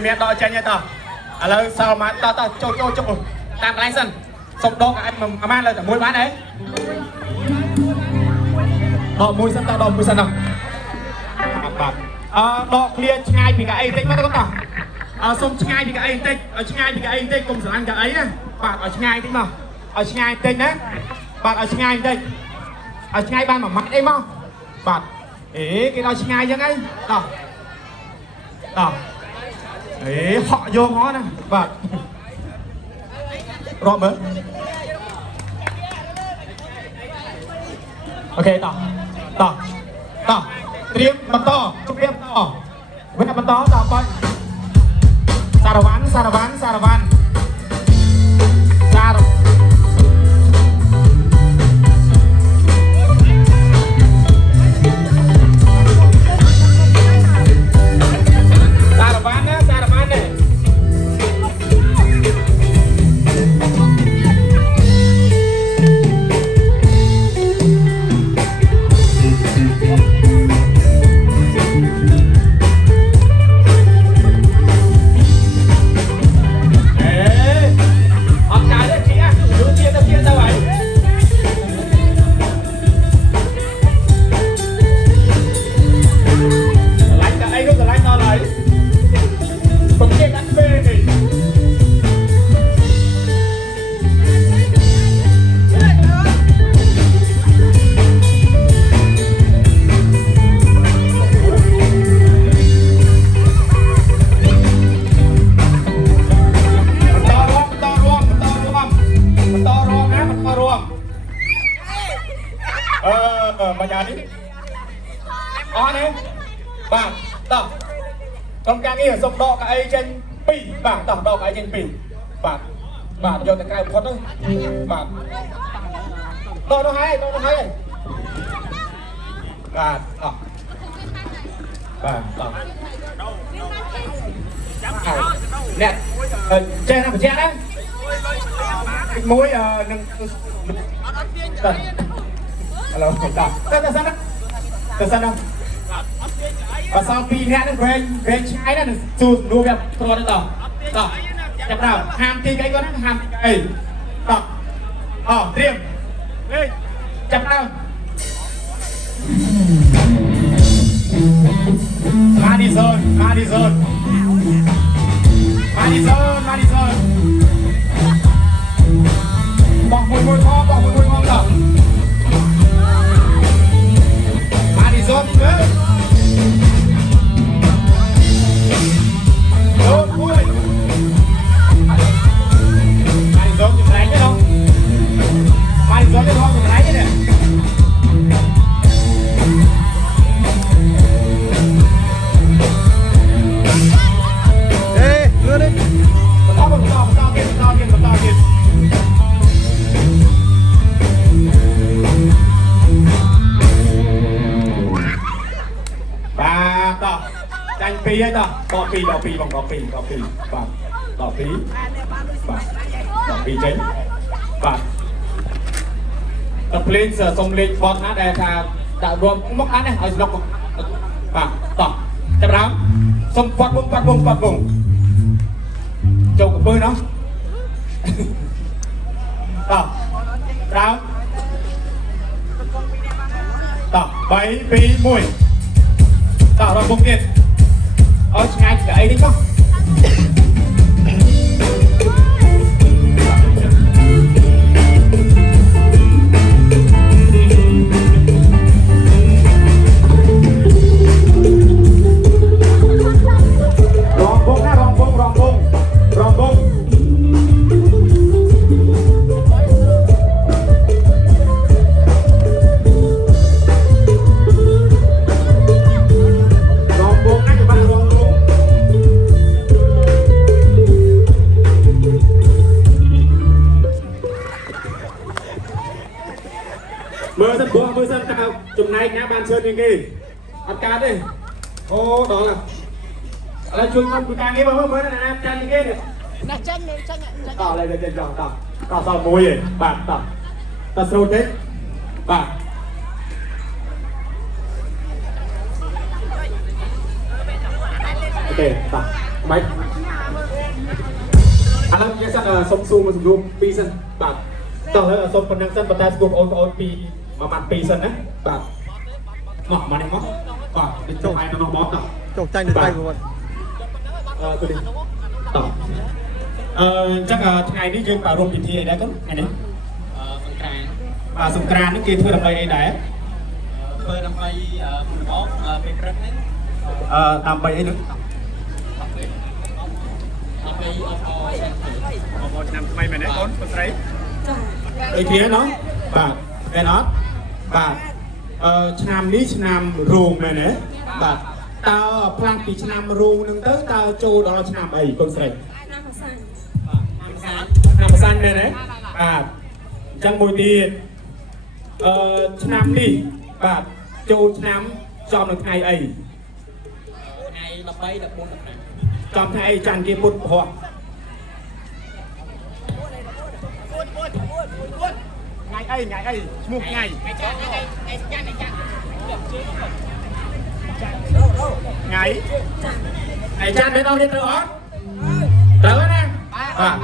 miền đo chơi nha tao à lời sao mà tao cho tạm cái sân sông đo cái anh mà mang lời mùi bán đấy đo mùi sân tao đo mùi sân nào đo clear ngay vì cái ấy tích mất có tao sông ngay vì cái ấy tích ở ngay vì cái ấy tích cùng sở ăn cái ấy nè bạn ở ngay tích mà ở ngay tích đấy bạn ở ngay tích ở ngay ban mà mắt em không bạn ấy cái đó ngay chứ ngay ấy họ vô ngó nè bạn rồi mới ok tỏ triếm bắn to chụp triếm to với bắn to tỏ coi Saravan bây giờ đi này bạn tập trong cái kia sông đo cái trên pì bạn tập đo cái trên pì bạn cho cái phốt thôi bạn đo nó hay bạn tập nè trên nào phải che đấy mối hello ta sao đâu và sau khi nè nó về trái nó chụp đua đẹp con đó tỏ chặt nào ham thì cái con ham ấy tỏ riêng chặt nào Madison bỏ mùi ngon tỏ Madison nữa đâu vui Madison chụp đánh đấy không Madison cái con chụp đánh đấy nè ê đưa đi một to kia và tỏ tranh pí ấy tỏ đỏ pí bằng đỏ pí và đỏ pí chính và tập lên giờ xong lên con hát đây là đạo rùm móc hát này ở lọc và tỏ chậm ráo xong phát bùng châu của bơi nó tỏ ráo tỏ bấy pí mùi tỏ rồi bùng tiền ở ngay cái ấy đi không rong bông mưa sân tao chùm này nhá ban sơn như kia ăn cá đi ô đó là chuông con của ta nghe bao mới là nam chân như kia được tao lại lên tròn tao sao mùi vậy bạn tao sâu thế bạn ok តោះមិនឥឡូវយើងសិនសុំស៊ូមកសម្រួល2សិនបាទតោះឥឡូវសុំប៉ុណ្ណឹងសិនប៉ុន្តែស្គាល់បងប្អូនពីមួយម៉ាត់2សិនណាបាទមកមកនេះមកបាទទៅចុះឯនៅមកតោះចុះចាញ់នៅដៃគាត់ទៅនេះតោះអញ្ចឹងថ្ងៃនេះយើងបានរួមពិធីអីដែរកូនថ្ងៃនេះសង្ក្រាន្តបាទសង្ក្រាន្តហ្នឹងគេធ្វើដើម្បីអីដែរធ្វើដើម្បីមុនមកពេលព្រឹកហ្នឹងដើម្បីអីហ្នឹងដើម្បីអបអរឆ្នាំថ្មីមែនទេកូនបងស្រីអីគ្នាណោះបាទមែនអត់បាទឆ្នាំនេះឆ្នាំរោងមែនទេបាទតើផ្លាស់ពីឆ្នាំរោងហ្នឹងទៅតើចូលដល់ឆ្នាំអីកូនស្រីឆ្នាំផ្សាញ់មែនទេបាទអញ្ចឹងមួយទៀតឆ្នាំនេះបាទចូលឆ្នាំចំនៅថ្ងៃអីថ្ងៃ13 14 15ចំថ្ងៃអីច័ន្ទគេពុទ្ធព្រោះថ្ងៃអីឈ្មោះថ្ងៃថ្ងៃច័ន្ទទេដល់នេះត្រូវអត់ត្រូវណាបាទ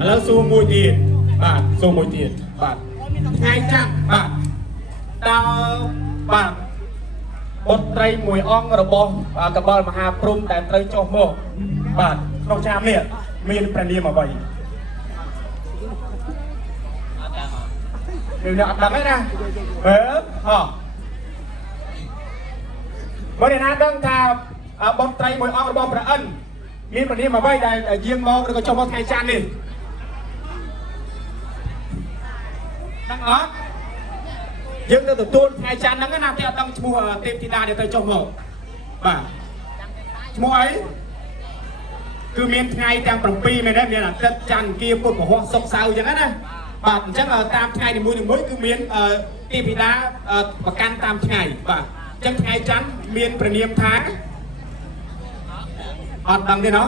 ឥឡូវសួរមួយទៀតបាទសួរមួយទៀតបាទថ្ងៃច័ន្ទបាទតើបាទបុត្រីមួយអង្គរបស់កបិលមហាព្រំដែលត្រូវចុះមកបាទក្នុងឆ្នាំនេះមានព្រះនាមអ្វីមានអ្នកអត់ដឹងទេណាហ៎បើអ្នកណាដឹងថាបុត្រីមួយអង្គរបស់ព្រះអិនមានព្រះនាមអ្វីដែលយាងមកឬក៏ចុះមកថ្ងៃច័ន្ទនេះដឹងអត់យើងទៅទទួលថ្ងៃច័ន្ទហ្នឹងណាតែអត់ដឹងឈ្មោះទេពធីតាដែលទៅចុះមកបាទឈ្មោះអីគឺមានថ្ងៃទាំង7មែនទេមានអាទិត្យច័ន្ទគៀពុធពហុសុក្រសៅរ៍អញ្ចឹងណាបាទអញ្ចឹងតាមថ្ងៃនីមួយៗគឺមានទេពធីតាប្រកាន់តាមថ្ងៃបាទអញ្ចឹងថ្ងៃច័ន្ទមានព្រះនាមថាអត់ដឹងទេណោះ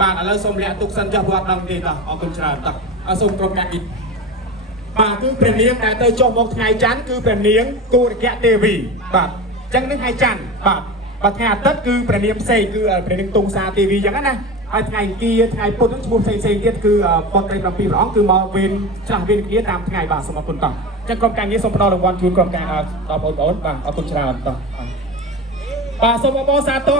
បាទឥឡូវសូមលាក់ទុកសិនចុះព្រោះអត់ដឹងទេតោះអរគុណច្រើនតោះសូមក្រុមការនេះបាទគឺព្រះនាងដែលទៅចុះមកថ្ងៃច័ន្ទគឺព្រះនាងគោរកៈទេវីបាទអញ្ចឹងនឹងថ្ងៃច័ន្ទបាទថ្ងៃអាទិត្យគឺព្រះនាងផ្សេងគឺព្រះនាងទុងសាទេវីអញ្ចឹងណាហើយថ្ងៃអង្គារថ្ងៃពុធនឹងឈ្មោះផ្សេងទៀតគឺបុត្រី7ព្រះអង្គគឺមកវេនឆ្លាស់វេនគ្នាតាមថ្ងៃបាទសូមអរគុណតោះអញ្ចឹងក្រុមការងារសូមផ្ដល់រង្វាន់ជូនក្រុមការដល់បងប្អូនបាទអរគុណច្រើនតោះបាទសូមអបអរសាទរ